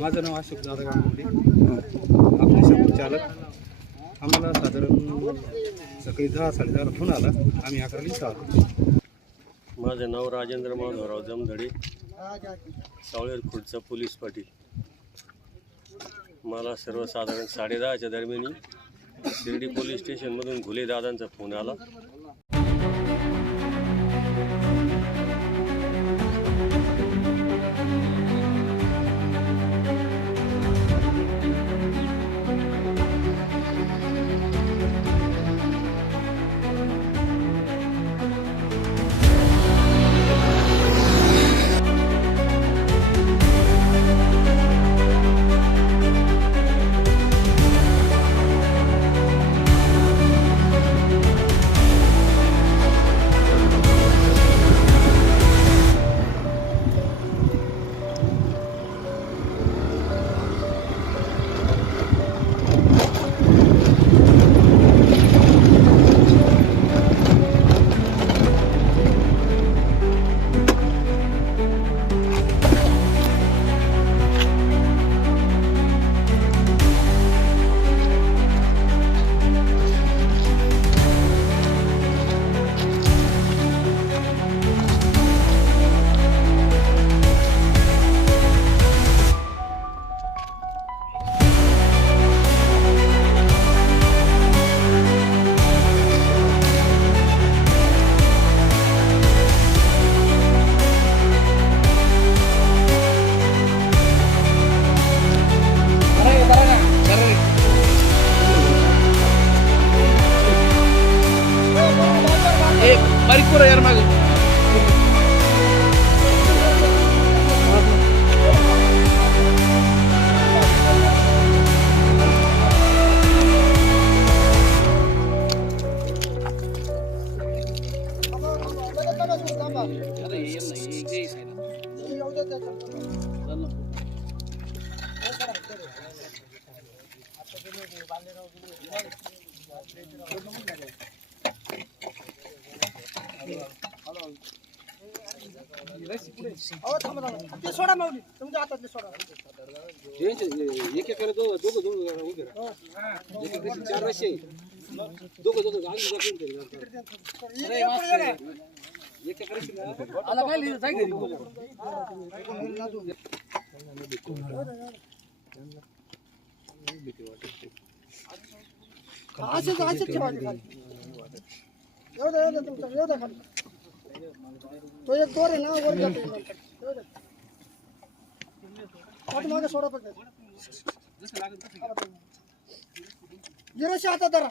माझं नाव अशोक दादा गांगुर्डे समोर चालक आम्हाला साधारण सकाळी दहा साडेदहाला फोन आला. आम्ही अकराला इथं माझं नाव राजेंद्र माधवराव जमधडे. सावळेर खुर्चा पोलीस पाटील. मला सर्वसाधारण साडेदहाच्या दरम्यान शिर्डी पोलीस स्टेशनमधून घुले दादांचा फोन आला. ते सोडा माऊली तुमच्या हातातले सोडा एक एकाला दोघं दोघं दोघं उभे राहा. चार राशी दोघं दोघं आगी तरी. एक एका रस्सीला असेच असेच ठेवायचे खाली येऊ द्या येऊ द्या तुमचा येऊ द्या खाली तो एक दोर आहे ना वर जातो येऊ द्या पाठीमागे सोडा पण गिराशी धरा.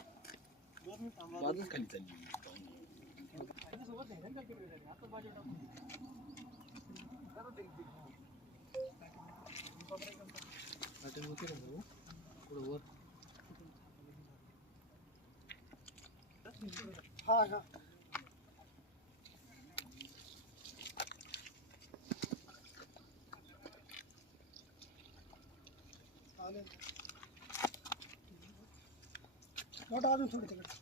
हा हा चालेल मोठा अजून थोडी तिकडे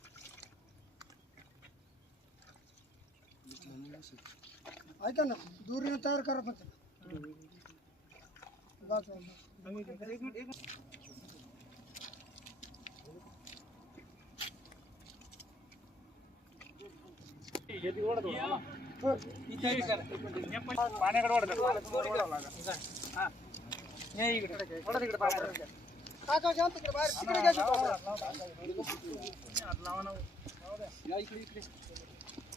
ऐका ना दुरीनं तयार करा फक्त. बस, काका घ्या तिकडे बाहेर. तिकडे घ्या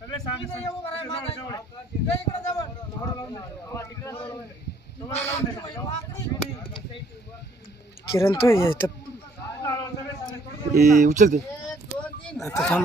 त्या गावात यायची मग- किरण तो ये तर उचलते आता थांब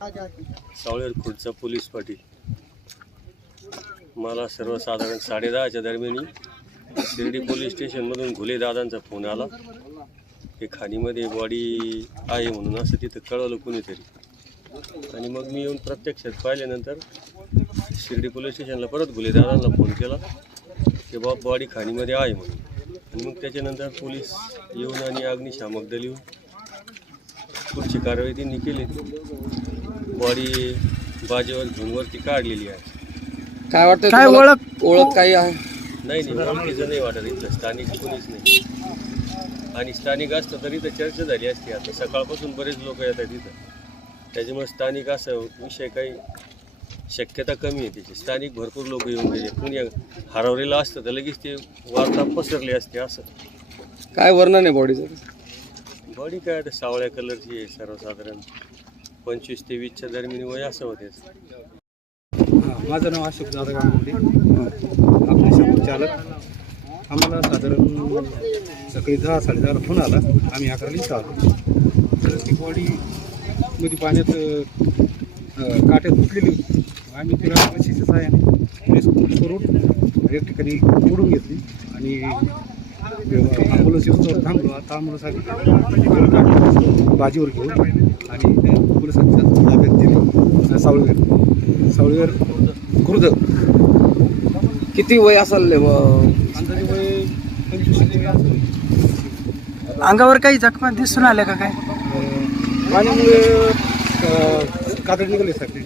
सावळेर खुर्दचा पोलीस पाटील. मला सर्वसाधारण साडेदहाच्या दरम्यान शिर्डी पोलीस स्टेशनमधून घुले दादांचा फोन आला. ते खाणीमध्ये बॉडी आहे म्हणून असं तिथं कळवलं कुणीतरी. आणि मग मी येऊन प्रत्यक्षात पाहिल्यानंतर शिर्डी पोलीस स्टेशनला परत घुले दादांना फोन केला. की बाबा बॉडी खाणीमध्ये आहे म्हणून. आणि मग त्याच्यानंतर पोलीस येऊन आणि अग्निशामक दल येऊन पुढची कारवाई त्यांनी केली. बॉडी बाजेवर घेऊन वरती काढलेली आहे. काय वाटतं काय तुम्हाला? ओळख? ओळख काही आहे? नाही नाही ओळखीचं नाही वाटत इथं स्थानिक कोणीच नाही. आणि स्थानिक असतं तर इथं चर्चा झाली असती. आता सकाळपासून बरेच लोक येतात इथं. त्याच्यामुळे स्थानिक असं विषय काही शक्यता कमी आहे त्याची स्थानिक भरपूर लोक येऊन गेले. कुणी हरवलेलं असतं तर लगेच ते वार्ता पसरली असते असं. काय वर्णन आहे बॉडीचं? बॉडी काय आता सावळ्या कलरची आहे सर्वसाधारण. पंचवीस ते वीसच्या दरम्यान वय असं होते माझं नाव अशोक दादा गांगुर्डे समोर चालक. आम्हाला साधारण सकाळी दहा साडेदहाला फोन आला. आम्ही अकराली इथं आलो. तर ती बॉडी मध्ये पाण्यात काट्यात फुटलेली होती. आम्ही तिला कशीच्या सहाय्याने रेस्क्यू करून एक ठिकाणी ओढून घेतली. आणि ॲम्ब्युलन्स येऊन थांबलो. आता ॲम्ब्युलन्स बाजीवर घेऊन आणि पोलिसांच्या ताब्यात दिली सावळीवर सावळीवर खुर्द. किती वय असेल. अंगावर काही जखमा दिसून आल्या का काय? पाण्यामुळे कातडी निघाली सगळी